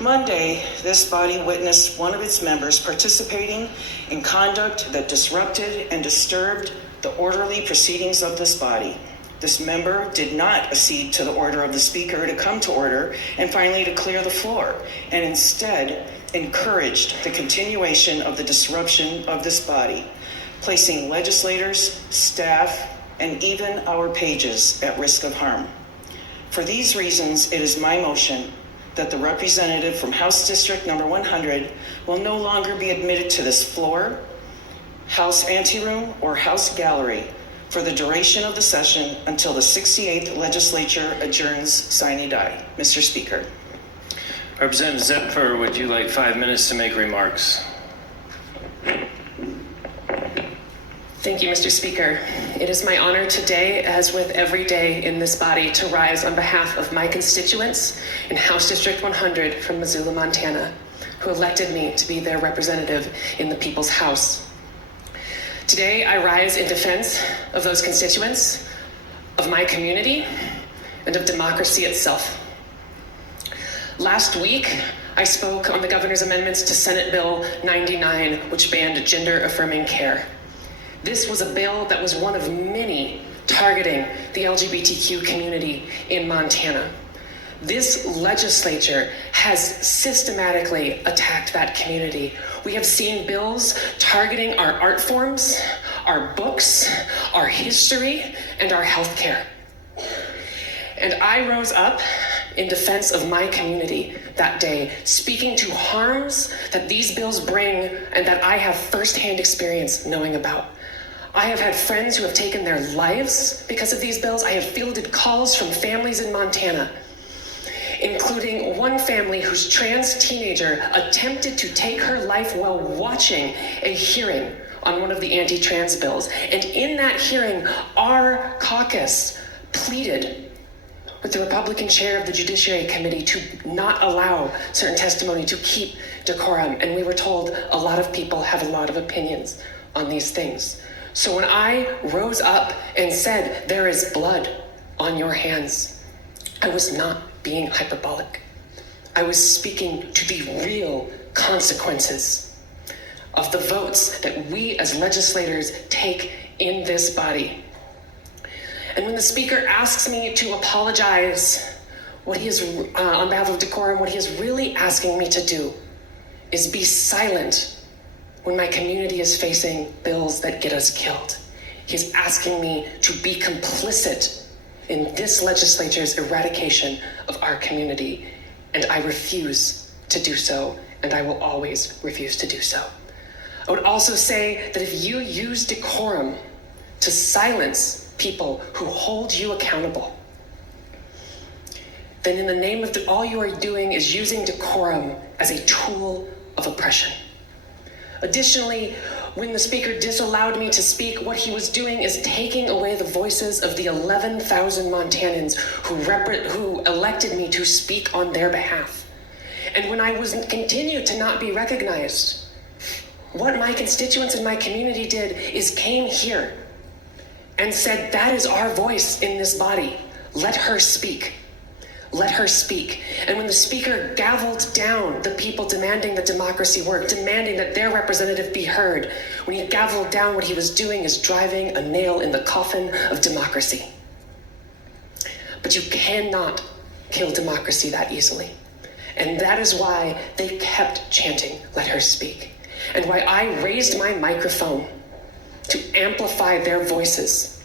Monday, this body witnessed one of its members participating in conduct that disrupted and disturbed the orderly proceedings of this body. This member did not accede to the order of the speaker to come to order and finally to clear the floor, and instead encouraged the continuation of the disruption of this body, placing legislators, staff, and even our pages at risk of harm. For these reasons, it is my motion that the representative from House District number 100 will no longer be admitted to this floor, House anteroom, or House gallery for the duration of the session until the 68th legislature adjourns sine die. Mr. Speaker. Representative Zephyr, would you like 5 minutes to make remarks? Thank you, Mr. Speaker. It is my honor today, as with every day in this body, to rise on behalf of my constituents in House District 100 from Missoula, Montana, who elected me to be their representative in the People's House. Today, I rise in defense of those constituents, of my community, and of democracy itself. Last week, I spoke on the governor's amendments to Senate Bill 99, which banned gender-affirming care. This was a bill that was one of many targeting the LGBTQ community in Montana. This legislature has systematically attacked that community. We have seen bills targeting our art forms, our books, our history, and our healthcare. And I rose up in defense of my community that day, speaking to harms that these bills bring and that I have firsthand experience knowing about. I have had friends who have taken their lives because of these bills. I have fielded calls from families in Montana, including one family whose trans teenager attempted to take her life while watching a hearing on one of the anti-trans bills. And in that hearing, our caucus pleaded with the Republican chair of the Judiciary Committee to not allow certain testimony, to keep decorum. And we were told a lot of people have a lot of opinions on these things. So when I rose up and said, there is blood on your hands, I was not being hyperbolic. I was speaking to the real consequences of the votes that we as legislators take in this body. And when the speaker asks me to apologize, what he is, on behalf of decorum, what he is really asking me to do is be silent when my community is facing bills that get us killed. He's asking me to be complicit in this legislature's eradication of our community, and I refuse to do so, and I will always refuse to do so. I would also say that if you use decorum to silence people who hold you accountable, then in the name of all you are doing is using decorum as a tool of oppression. Additionally, when the speaker disallowed me to speak, what he was doing is taking away the voices of the 11,000 Montanans who elected me to speak on their behalf. And when I continued to not be recognized, what my constituents in my community did is came here and said, that is our voice in this body. Let her speak. Let her speak. And when the speaker gavelled down the people demanding that democracy work, demanding that their representative be heard, when he gavelled down, what he was doing is driving a nail in the coffin of democracy. But you cannot kill democracy that easily. And that is why they kept chanting, let her speak. And why I raised my microphone to amplify their voices,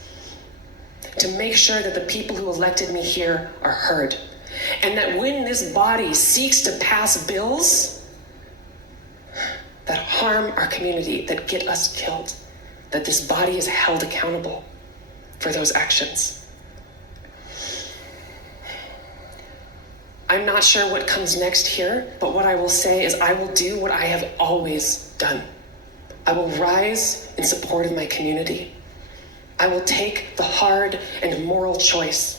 to make sure that the people who elected me here are heard. And that when this body seeks to pass bills that harm our community, that get us killed, that this body is held accountable for those actions. I'm not sure what comes next here, but what I will say is I will do what I have always done. I will rise in support of my community. I will take the hard and moral choice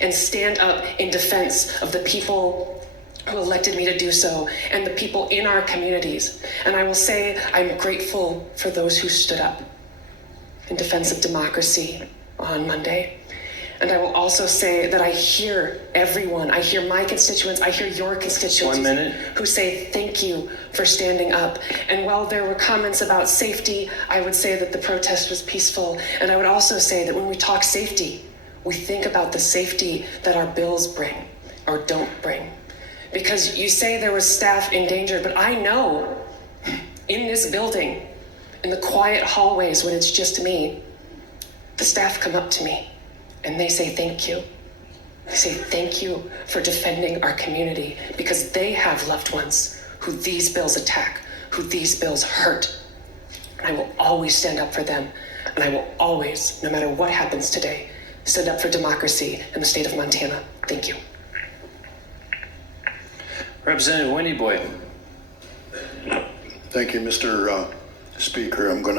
and stand up in defense of the people who elected me to do so and the people in our communities. And I will say I'm grateful for those who stood up in defense of democracy on Monday. And I will also say that I hear everyone. I hear my constituents. I hear your constituents. 1 minute. Who say thank you for standing up. And while there were comments about safety, I would say that the protest was peaceful. And I would also say that when we talk safety, we think about the safety that our bills bring or don't bring. Because you say there was staff endangered, but I know in this building, in the quiet hallways when it's just me, the staff come up to me and they say thank you. They say thank you for defending our community because they have loved ones who these bills attack, who these bills hurt. And I will always stand up for them. And I will always, no matter what happens today, stand up for democracy in the state of Montana. Thank you. Representative Winnie Boy. Thank you, Mr. Speaker. I'm going to